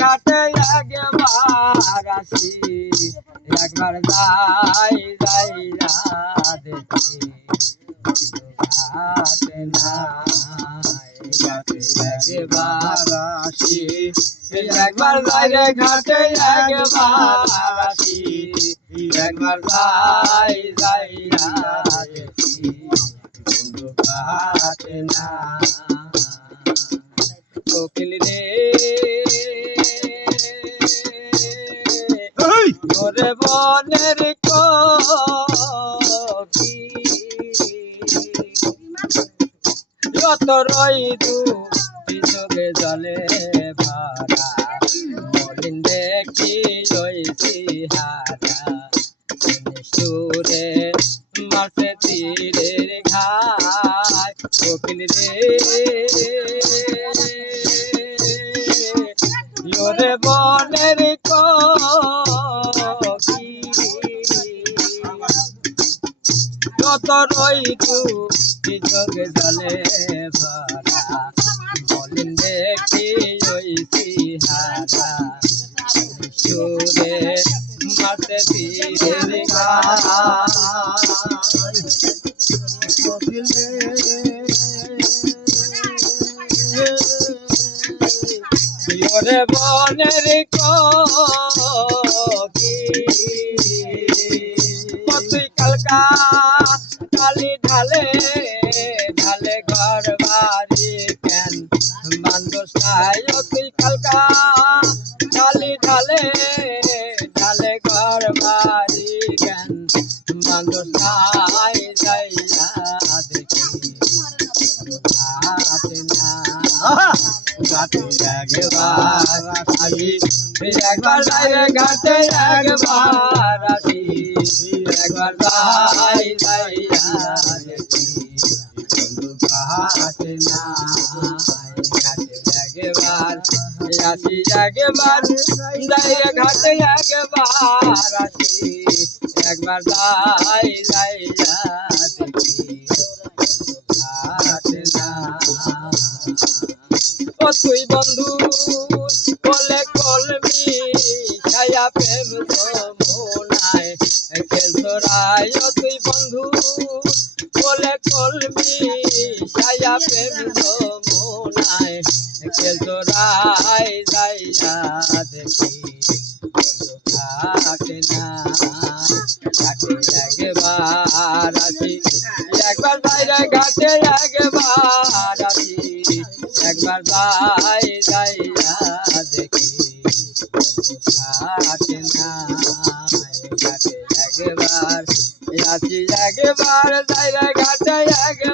ঘাটে একবার আসি, একবার যাই যাইয়া দেখি ঘাটে নাই। ঘাটে একবার আসি, একবার যাই রে ঘাটে একবার আসি, একবার যাই যাইয়া দেখি ঘাটে নাই। কোকিল রে ওরে বনের যত রই চোখে জলে ভরা, মলিন দেখি রইছি হারা, সুরে মাসে তীরের ঘাই। কোকিল রে ওরে বনের যত রই চোখে জলে ভরা, মলিন দেখি রইছি হারা, সুরে মাসে তীরের ঘাই। ওরে বনের তুই কালকা কালি ঢালে ঢালে ঘর বাড়ি কেন বান্ধব সাই। তুই কালকা কালি ঢালে ঢালে ঘর বাড়ি কেন বান্ধব সাই যাইয়া দেখি ঘাটে না। ঘাটে একবার আসি, একবার যাই রে ঘাটে একবার আসি, একবার যাই যাইয়া দেখি ঘাটে নাই। ঘাটে একবার আসি, একবার যাই রে ঘাটে একবার আসি, একবার যাই যাইয়া দেখি ঘাটে নাই। ও তুই বন্ধু বলে কলমি ছায়া প্রেম যমুনায় খেলছড়াই। ও তুই বন্ধু বলে কলমি ছায়া প্রেম যমুনায় খেলছড়াই যাইয়া দেখি ঘাটে না। ঘাটে একবার আসি, একবার বাইরে ঘাটে একবার আসি, একবার যাই যাইয়া দেখি ঘাটে নাই। ঘাটে একবার আসি, একবার যাই ঘাটে একবার